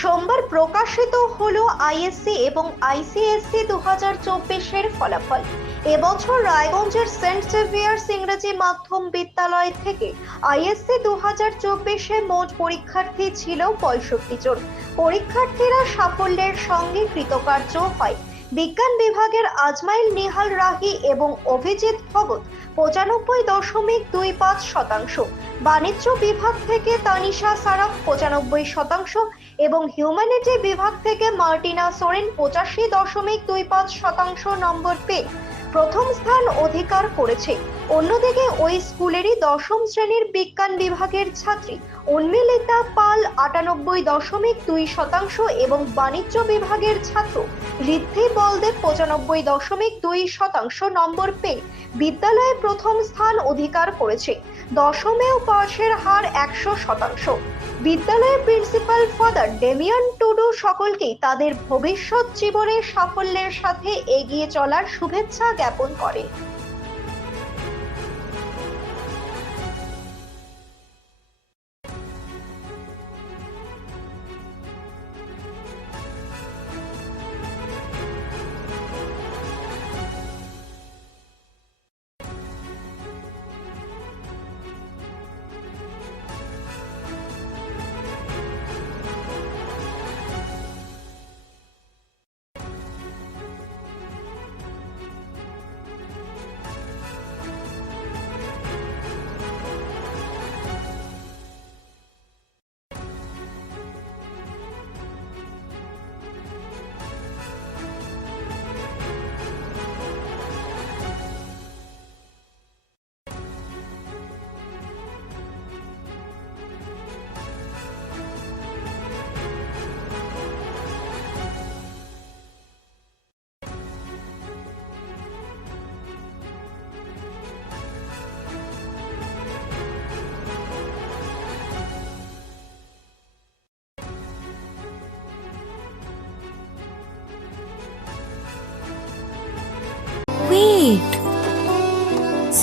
সোমবার প্রকাশিত হলো আইএসসি এবং আইসিএসসি দু হাজার চব্বিশের ফলাফল। এবছর রায়গঞ্জের সেন্ট জেভিয়ার্স ইংরেজি মাধ্যম বিদ্যালয় থেকে আইএসসি দু হাজার চব্বিশে মোট পরীক্ষার্থী ছিল পঁয়ষট্টি জন। পরীক্ষার্থীরা সাফল্যের সঙ্গে কৃতকার্য হয়। বিজ্ঞান বিভাগের আজমাইল নিহাল রাহি এবং অভিজিৎ ভগত পঁচানব্বই দশমিক দুই পাঁচ শতাংশ। বাণিজ্য বিভাগ থেকে তানিশা সারাফ পঁচানব্বই শতাংশ এবং হিউম্যানিটি বিভাগ থেকে মার্টিনা সোরেন পঁচাশি দশমিক দুই পাঁচ শতাংশ নম্বর পেয়ে প্রথম স্থান অধিকার করেছে। অন্যদিকে ওই স্কুলেরই দশম শ্রেণির বিজ্ঞান বিভাগের ছাত্রী উন্মিলিতা পাল আটানব্বই দশমিক দুই শতাংশ এবং বাণিজ্য বিভাগের ছাত্র ঋদ্ধি বলদেব পঁচানব্বই দশমিক দুই শতাংশ নম্বর পেয়ে বিদ্যালয়ে প্রথম স্থান অধিকার করেছে। দশমেও পাশের হার একশো শতাংশ। বিদ্যালয়ের প্রিন্সিপাল ফাদার ডেমিয়ান টুডু সকলকেই তাদের ভবিষ্যৎ জীবনের সাফল্যের সাথে এগিয়ে চলার শুভেচ্ছা জ্ঞাপন করেন